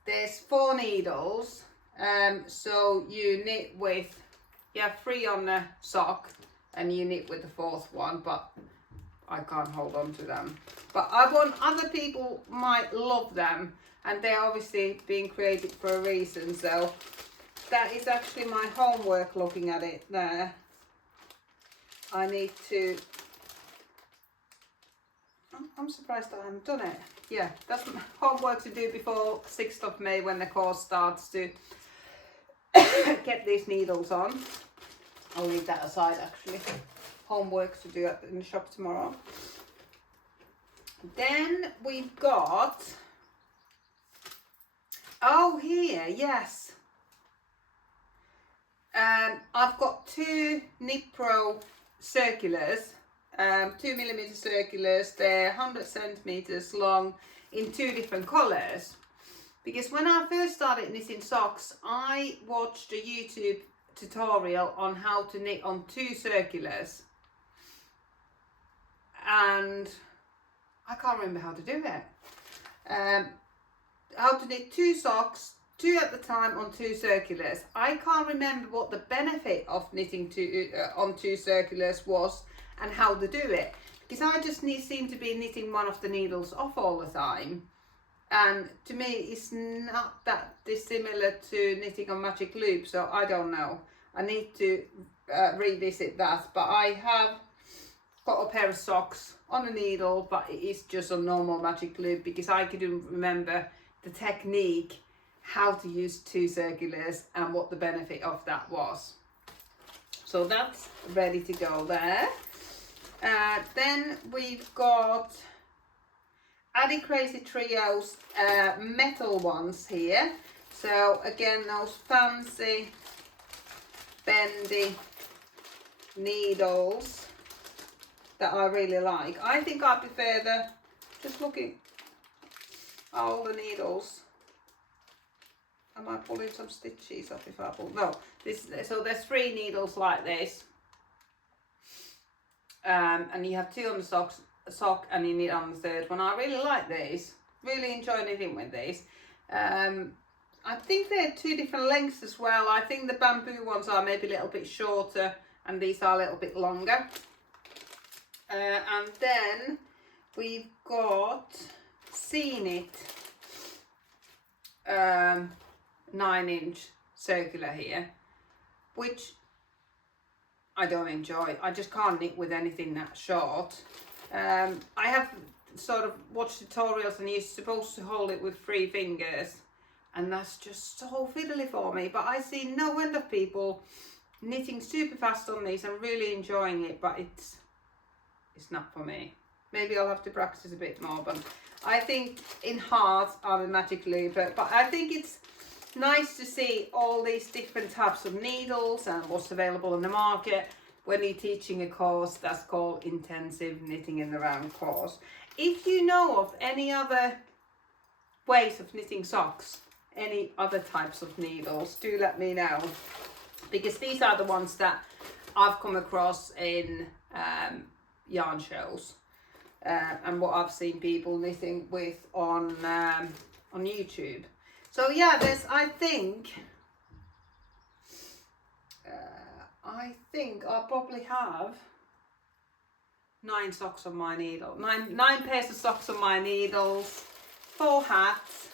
There's 4 needles, so you knit with, you have 3 on the sock and you knit with the 4th one, but I can't hold on to them. But I want other people might love them, and they're obviously being created for a reason. So that is actually my homework looking at it there. I need to, I'm surprised I haven't done it. Yeah, that's my homework to do before 6th of May when the course starts, to get these needles on. I'll leave that aside actually. Homework to do in the shop tomorrow. Then we've got, oh here, yes. I've got 2 Knit Pro circulars, 2mm circulars. They're 100 centimeters long in 2 different colors. Because when I first started knitting socks, I watched a YouTube tutorial on how to knit on 2 circulars. And I can't remember how to do it. How to knit 2 socks, 2 at the time on 2 circulars. I can't remember what the benefit of knitting on 2 circulars was and how to do it, because I just seem to be knitting one of the needles off all the time, and to me it's not that dissimilar to knitting on magic loop. So I don't know, I need to revisit that. But I have got a pair of socks on a needle, but it is just a normal magic loop, because I couldn't remember the technique, how to use 2 circulars and what the benefit of that was. So that's ready to go there. Then we've got Addy Crazy Trios metal ones here. So again, those fancy bendy needles that I really like. I think I prefer the, just looking at all the needles. Am I pulling some stitches off if I pull? No, so there's 3 needles like this. And you have 2 on the sock and you knit on the 3rd one. I really like these. Really enjoy knitting with these. I think they're 2 different lengths as well. I think the bamboo ones are maybe a little bit shorter and these are a little bit longer. And then we've got Seen It 9-inch circular here, which I don't enjoy. I just can't knit with anything that short. I have sort of watched tutorials and you're supposed to hold it with 3 fingers, and that's just so fiddly for me. But I see no end of people knitting super fast on these and really enjoying it, but it's not for me. Maybe I'll have to practice a bit more, but I think in heart I'm a magic looper. But I think it's nice to see all these different types of needles and what's available in the market when you're teaching a course that's called Intensive Knitting in the Round course. If you know of any other ways of knitting socks, any other types of needles, do let me know, because these are the ones that I've come across in yarn shows and what I've seen people knitting with on YouTube. So yeah, there's, I think I'll probably have 9 socks on my needle, nine pairs of socks on my needles, 4 hats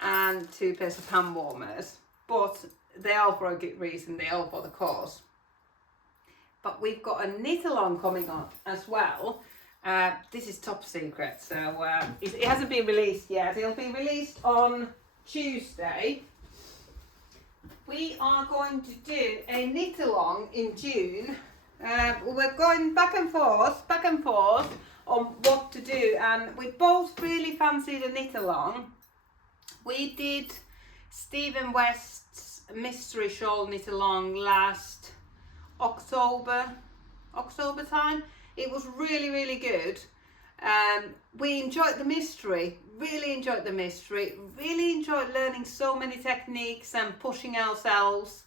and 2 pairs of hand warmers. But they're all for a good reason, they're all for the course. But we've got a knit along coming on as well. This is top secret, so it hasn't been released yet. It'll be released on Tuesday. We are going to do a knit along in June. We're going back and forth on what to do, and we both really fancied a knit along. We did Stephen West's mystery shawl knit along last October time. It was really good, We enjoyed the mystery, really enjoyed the mystery, really enjoyed learning so many techniques and pushing ourselves,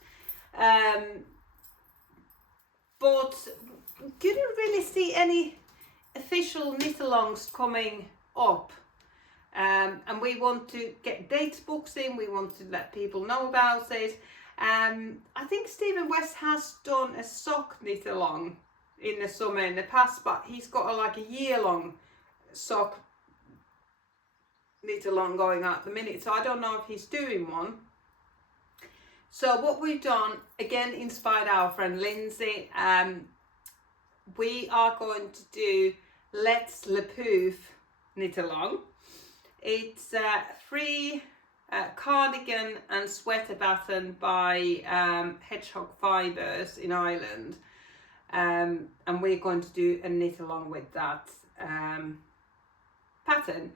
but couldn't really see any official knit-alongs coming up. And we want to get dates booked in, we want to let people know about it. I think Stephen West has done a sock knit-along in the summer in the past, but he's got like a year-long sock knit-along going at the minute, so I don't know if he's doing one. So what we've done, again inspired our friend Lindsay, we are going to do Let's Le Pouf knit-along. It's free cardigan and sweater pattern by Hedgehog Fibres in Ireland, and we're going to do a knit along with that pattern.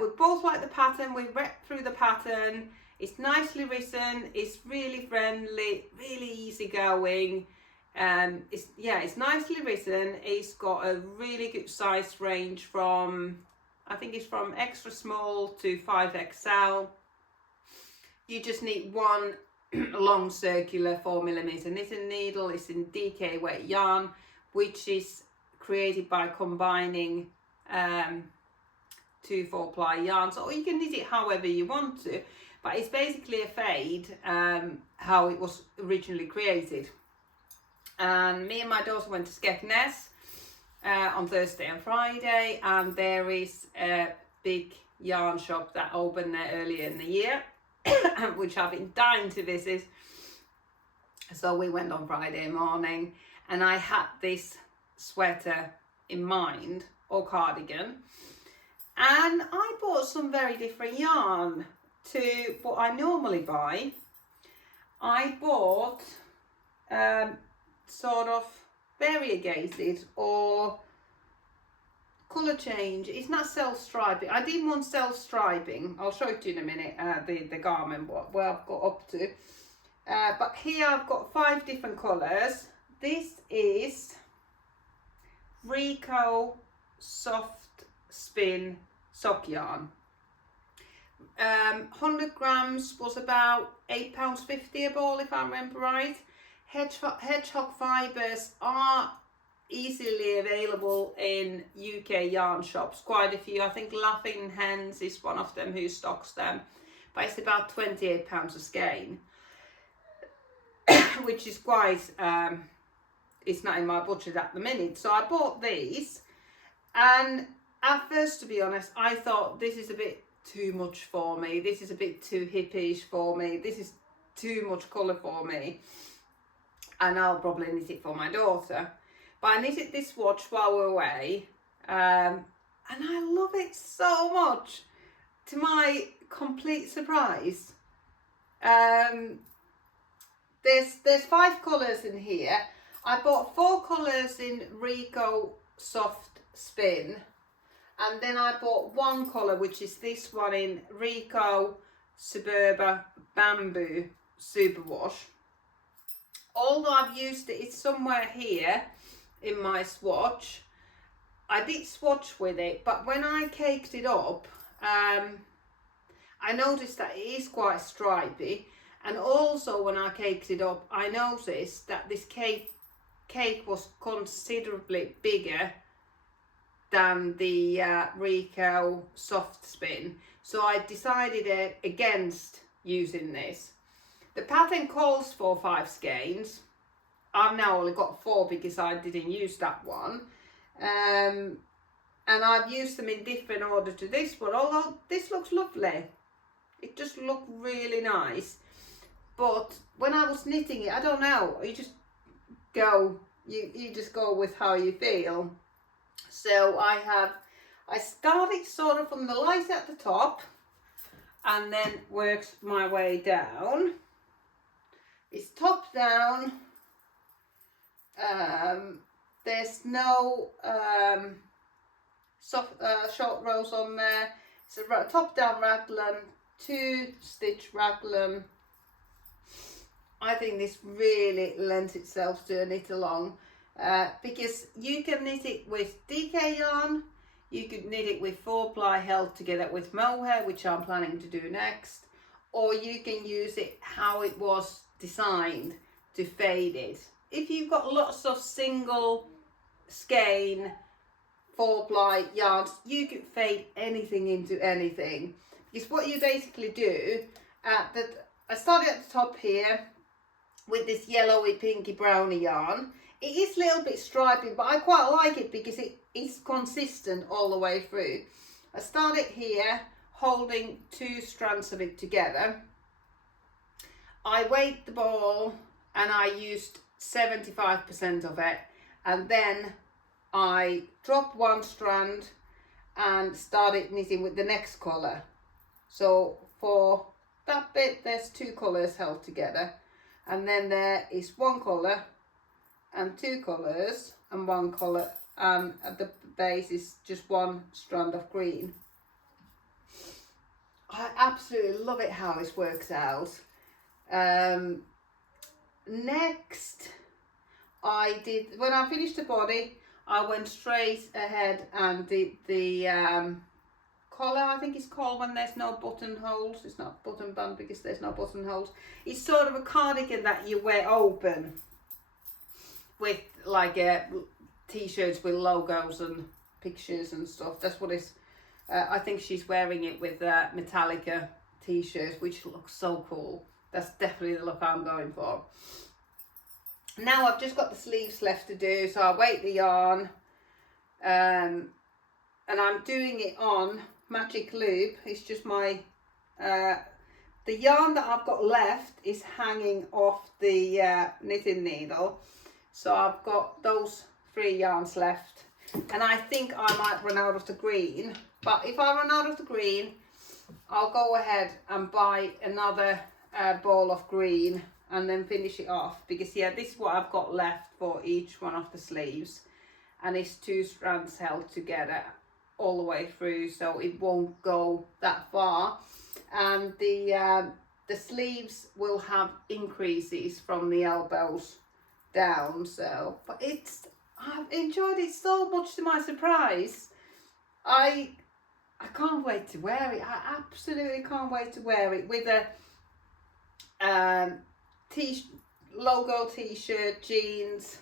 We both like the pattern, we read through the pattern, it's nicely written, it's really friendly, really easygoing. It's nicely written, it's got a really good size range from, I think it's from extra small to 5XL. You just need one long circular 4mm knitting needle. It's in DK weight yarn, which is created by combining 2 4-ply yarns, or you can knit it however you want to, but it's basically a fade, how it was originally created. And me and my daughter went to Skegness on Thursday and Friday, and there is a big yarn shop that opened there earlier in the year, which I've been dying to visit. So we went on Friday morning, and I had this sweater in mind, or cardigan, and I bought some very different yarn to what I normally buy. I bought sort of variegated or colour change. It's not self-striping. I didn't want self-striping. I'll show it to you in a minute, the garment where I've got up to. But here I've got 5 different colours. This is Rico Soft Spin sock yarn. 100 grams was about £8.50 a ball, if I remember right. Hedgehog Fibres are easily available in UK yarn shops, quite a few. I think Laughing Hens is one of them who stocks them, but it's about £28 a skein, which is quite, it's not in my budget at the minute. So I bought these, and at first, to be honest, I thought this is a bit too much for me, this is a bit too hippie-ish for me, this is too much colour for me, and I'll probably knit it for my daughter. But I knitted this swatch while we were away, and I love it so much, to my complete surprise. There's 5 colours in here. I bought 4 colours in Rico Soft Spin, and then I bought 1 colour, which is this one in Rico Suburba Bamboo Superwash. Although I've used it, it's somewhere here in my swatch. I did swatch with it, but when I caked it up, I noticed that it is quite stripy, and also when I caked it up, I noticed that this cake was considerably bigger than the Rico Soft Spin, so I decided against using this. The pattern calls for 5 skeins. I've now only got 4 because I didn't use that one, and I've used them in different order to this one, although this looks lovely. It just looked really nice. But when I was knitting it, I don't know, you just go, you just go with how you feel. So I started sort of from the light at the top and then worked my way down. It's top down. There's no short rows on there. It's a top down raglan, 2 stitch raglan. I think this really lends itself to a knit along, because you can knit it with DK yarn, You could knit it with 4-ply held together with mohair, which I'm planning to do next, or you can use it how it was designed to fade it. If you've got lots of single skein 4-ply yarns, you could fade anything into anything. Because what you basically do, I started at the top here with this yellowy pinky browny yarn. It is a little bit stripy, but I quite like it because it is consistent all the way through. I started here holding 2 strands of it together. I weighed the ball and I used 75% of it, and then I dropped 1 strand and started knitting with the next colour. So for that bit there's 2 colours held together, and then there is 1 colour and 2 colours and 1 colour, and at the base is just 1 strand of green. I absolutely love it how this works out. Next I did, when I finished the body, I went straight ahead and did the collar, I think it's called, when there's no buttonholes. It's not button band because there's no buttonholes. It's sort of a cardigan that you wear open with like t-shirts with logos and pictures and stuff. That's what it's, I think she's wearing it with Metallica t-shirts, which looks so cool. That's definitely the look I'm going for. Now I've just got the sleeves left to do, so I weight the yarn, and I'm doing it on Magic Loop. It's just my, the yarn that I've got left is hanging off the knitting needle. So I've got those 3 yarns left, and I think I might run out of the green. But if I run out of the green, I'll go ahead and buy another ball of green and then finish it off, because yeah, this is what I've got left for each one of the sleeves, and it's 2 strands held together all the way through, so it won't go that far. And the sleeves will have increases from the elbows down. So, but I've enjoyed it so much, to my surprise. I can't wait to wear it. I absolutely can't wait to wear it with a logo t-shirt, jeans,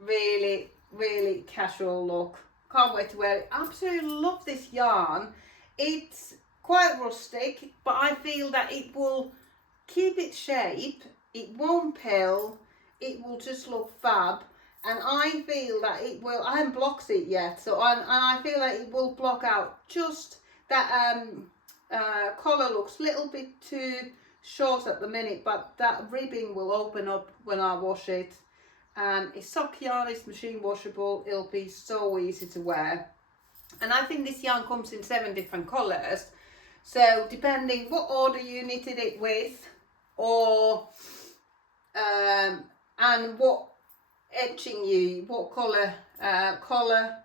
really casual look. Can't wait to wear it. Absolutely love this yarn. It's quite rustic, but I feel that it will keep its shape, it won't pill, it will just look fab. And I feel that it will, I haven't blocked it yet, so I feel like it will block out just that collar looks a little bit too short at the minute, but that ribbing will open up when I wash it. And it's sock yarn, it's machine washable, it'll be so easy to wear. And I think this yarn comes in 7 different colours, so depending what order you knitted it with, or and what etching what colour collar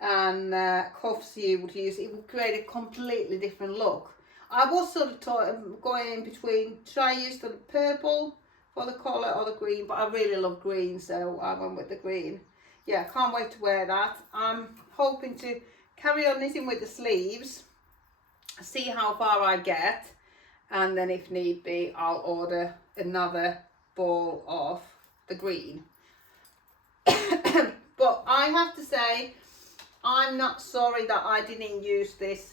and cuffs you would use, it would create a completely different look. I was sort of going in between, should I use the purple for the collar or the green, but I really love green, so I went with the green. Yeah, can't wait to wear that. I'm hoping to carry on knitting with the sleeves, see how far I get, and then if need be, I'll order another ball of the green. But I have to say, I'm not sorry that I didn't use this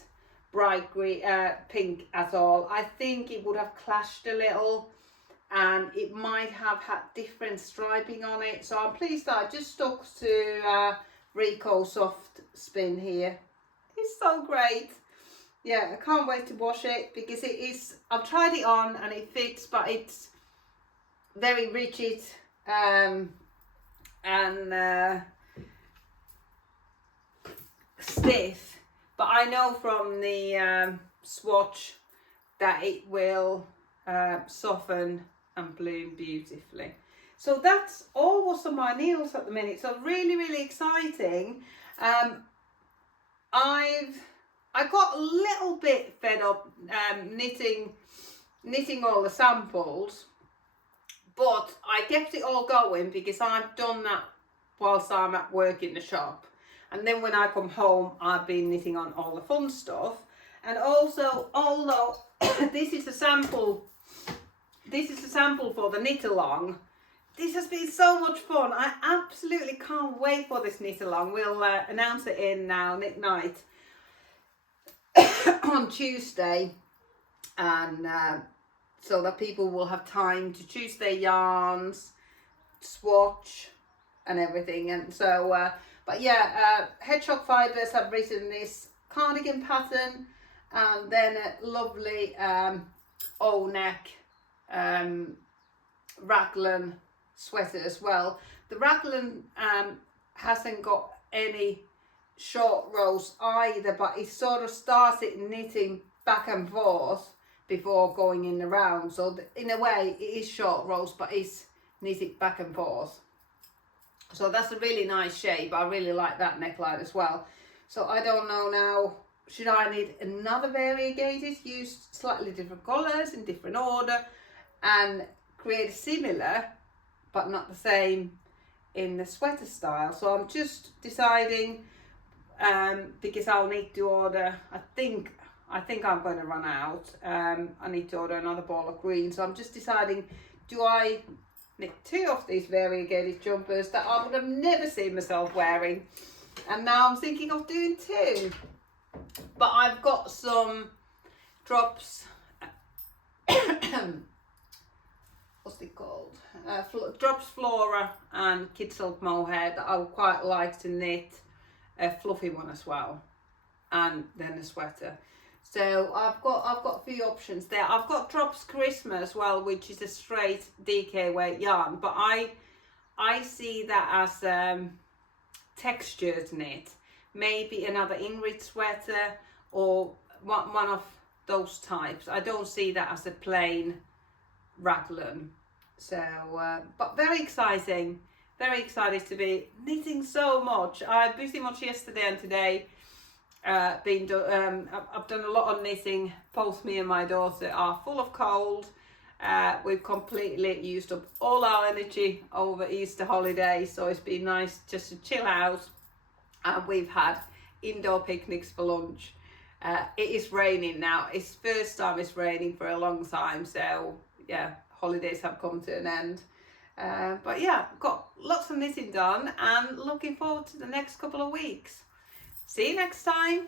bright green, pink at all. I think it would have clashed a little, and it might have had different striping on it. So I'm pleased that I just stuck to Rico Soft Spin here. It's so great. Yeah, I can't wait to wash it, because it is, I've tried it on and it fits, but it's very rigid and stiff. But I know from the swatch that it will soften and bloom beautifully. So that's all what's on my needles at the minute. So really exciting. I got a little bit fed up knitting all the samples, but I kept it all going because I've done that whilst I'm at work in the shop. And then when I come home, I've been knitting on all the fun stuff. And also, although this is a sample for the knit along, this has been so much fun. I absolutely can't wait for this knit along. We'll announce it in now knit night on Tuesday, and so that people will have time to choose their yarns, swatch and everything. And so but yeah, Hedgehog Fibres have written this cardigan pattern, and then a lovely O-neck raglan sweater as well. The raglan hasn't got any short rows either, but it sort of started knitting back and forth before going in the round. So in a way it is short rows, but it's knitted back and forth. So that's a really nice shape. I really like that neckline as well. So I don't know now, should I knit another variegated, use slightly different colours in different order and create similar but not the same in the sweater style. So I'm just deciding, because I'll need to order, I think I'm going to run out. I need to order another ball of green. So I'm just deciding, do I knit 2 of these variegated jumpers that I would have never seen myself wearing, and now I'm thinking of doing 2. But I've got some drops, what's it called? Drops Flora and Kid Silk Mohair that I would quite like to knit a fluffy one as well, and then a sweater. So I've got a few options there. I've got Drops Charisma as well, which is a straight DK weight yarn, but I see that as textured knit, maybe another Ingrid sweater or one of those types. I don't see that as a plain raglan. So but very exciting, very excited to be knitting so much. I pretty much yesterday and today I've done a lot of knitting. Both me and my daughter are full of cold. We've completely used up all our energy over Easter holiday, so it's been nice just to chill out, and we've had indoor picnics for lunch. It is raining now. It's first time it's raining for a long time, so yeah, holidays have come to an end. But yeah, got lots of knitting done and looking forward to the next couple of weeks. See you next time.